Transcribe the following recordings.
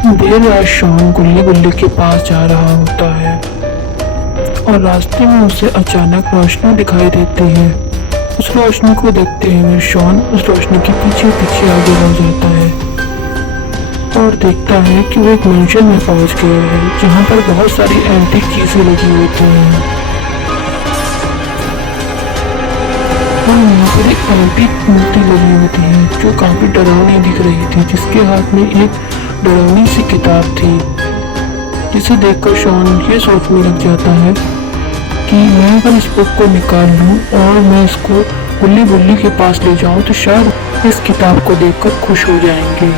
देर रात शॉन गुल्ली गुल्ली के पास जा रहा होता है और रास्ते में उसे अचानक रोशनी दिखाई देती है। उस रोशनी को देखते हुए शॉन उस रोशनी के पीछे पीछे आगे बढ़ जाता है और देखता है कि वो एक मेंशन में पहुंच गया है जहाँ पर बहुत सारी एंटीक चीजें लगी होती हैं। और यहाँ पर एक एंटीक मूर्ति लगी होती है जो काफी डरावनी दिख रही थी, जिसके हाथ में एक डरावनी सी किताब थी, जिसे देखकर शॉन ये सोचने लग जाता है कि मैं अगर इस बुक को निकाल लूँ और मैं इसको गुल्ली गुल्ली के पास ले जाऊँ तो शायद इस किताब को देखकर खुश हो जाएंगे।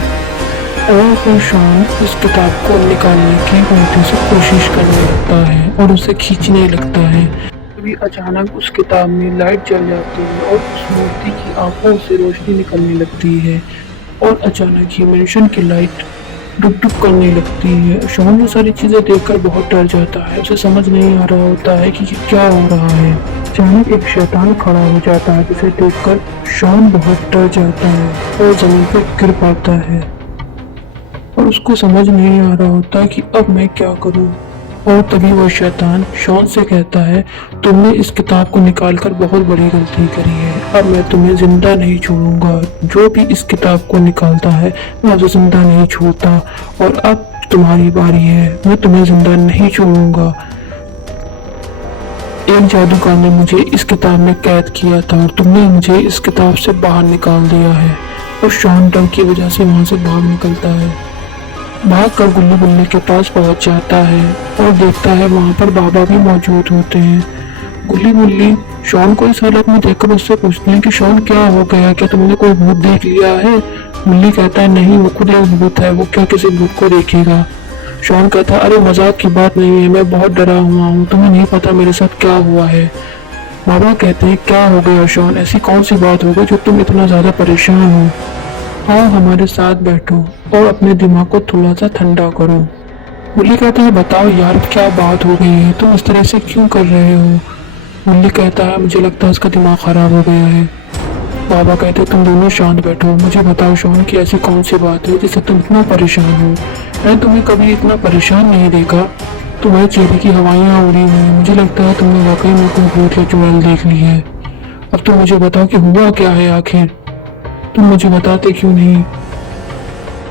और फिर शॉन इस किताब को निकालने की गलती से कोशिश करने लगता है और उसे खींचने लगता है। तभी अचानक उस किताब में लाइट जल जाती है और उस मूर्ति की आंखों से रोशनी निकलने लगती है और अचानक ही मेंशन की लाइट डुब डुब करने लगती है। शॉन ये सारी चीजें देखकर बहुत डर जाता है। उसे समझ नहीं आ रहा होता है कि क्या हो रहा है। अचानक एक शैतान खड़ा हो जाता है जिसे देखकर शॉन बहुत डर जाता है और जमीन पर गिर पड़ता है और उसको समझ नहीं आ रहा होता कि अब मैं क्या करूं। और तभी वो शैतान शॉन से कहता है, तुमने इस किताब को निकालकर बहुत बड़ी गलती करी है, अब मैं तुम्हें जिंदा नहीं छोड़ूंगा। जो भी इस किताब को निकालता है मैं उसे जिंदा नहीं छोड़ता और अब तुम्हारी बारी है, मैं तुम्हें जिंदा नहीं छोड़ूंगा। एक जादूगर ने मुझे इस किताब में कैद किया था और तुमने मुझे इस किताब से बाहर निकाल दिया है। और शॉन डर की वजह से वहां से भाग निकलता है। भाग कर गुल्ली गुल्ली के पास पहुंच जाता है और देखता है वहां पर बाबा भी मौजूद होते हैं। गुल्ली गुल्ली शॉन को इस हालत में देखकर उससे पूछते हैं कि शॉन क्या हो गया, क्या तुमने कोई भूत देख लिया है। गुल्ली कहता है नहीं, वो खुद एक भूत है, वो क्या किसी भूत को देखेगा। शॉन कहता है अरे मजाक की बात नहीं है, मैं बहुत डरा हुआ हूँ, तुम्हें नहीं पता मेरे साथ क्या हुआ है। बाबा कहते हैं क्या हो गया शॉन, ऐसी कौन सी बात हो गई जो तुम इतना ज्यादा परेशान हो। आओ हमारे साथ बैठो और अपने दिमाग को थोड़ा सा ठंडा करो। गुल्ली कहता है बताओ यार क्या बात हो गई है, तुम इस तरह से क्यों कर रहे हो। गुल्ली कहता है मुझे लगता है उसका दिमाग खराब हो गया है। बाबा कहते हैं तुम दोनों शांत बैठो, मुझे बताओ शॉन कि ऐसी कौन सी बात है जिससे तुम इतना परेशान हो। मैंने तुम्हें कभी इतना परेशान नहीं देखा, तुम्हारे चेहरे की हवाइयाँ उड़ी हुई हैं, मुझे लगता है तुमने वाकई में कोई भूत या चुड़ैल देख ली है। अब तुम मुझे बताओ कि हुआ क्या है आखिर, तुम मुझे बताते क्यों नहीं।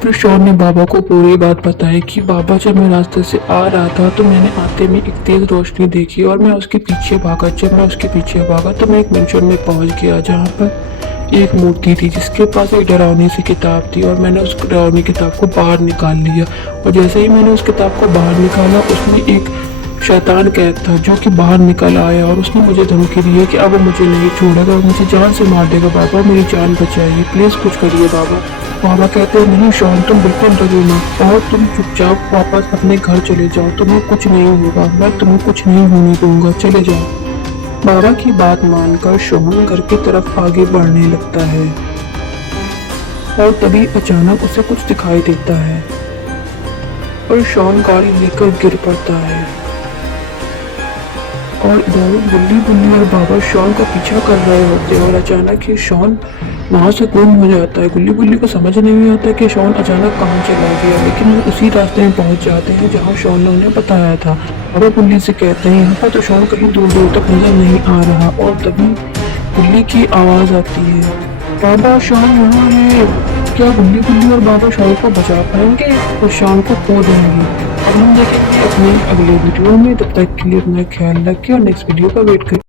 फिर शॉन ने बाबा को पूरी बात बताई कि बाबा जब मैं रास्ते से आ रहा था तो मैंने आते में एक तेज रोशनी देखी और मैं उसके पीछे भागा। जब मैं उसके पीछे भागा तो मैं एक मेंशन में पहुंच गया जहाँ पर एक मूर्ति थी जिसके पास एक डरावनी सी किताब थी और मैंने उस डरावनी किताब को बाहर निकाल लिया। और जैसे ही मैंने उस किताब को बाहर निकाला उसमें एक शैतान कैद था जो कि बाहर निकल आया और उसने मुझे धमकी दी है कि अब वो मुझे नहीं छोड़ेगा और मुझे जान से मार देगा। बाबा मेरी जान बचाइए, प्लीज कुछ करिए बाबा। बाबा कहते हैं नहीं शॉन तुम बिल्कुल डरो मत और तुम चुपचाप वापस अपने घर चले जाओ, तुम्हें कुछ नहीं होगा, मैं तुम्हें कुछ नहीं होने दूंगा, चले जाओ। बाबा की बात मानकर शॉन घर की तरफ आगे बढ़ने लगता है और तभी अचानक उसे कुछ दिखाई देता है और शॉन गाड़ी लेकर गिर पड़ता है। और इधर गुल्ली गुल्ली और बाबा शॉन का पीछा कर रहे होते हैं और अचानक ही शॉन वहां से गुम हो जाता है। गुल्ली गुल्ली को समझ नहीं आता कि शॉन अचानक कहाँ चला गया, लेकिन वो उसी रास्ते में पहुंच जाते हैं जहां शॉन ने उन्हें बताया था। बाबा गुल्ली से कहते हैं यहाँ पर तो शॉन कहीं दूर दूर तक नजर नहीं आ रहा और तभी गुल्ली की आवाज आती है, बाबा शॉन यहाँ है। क्या गुल्ली गुल्ली और बाबा शॉन को बचा पाएंगे और शॉन को खो देंगे। अब हम देखेंगे अपने अगले वीडियो में, तब तक के लिए अपना ख्याल रखिए और नेक्स्ट वीडियो का वेट करिए।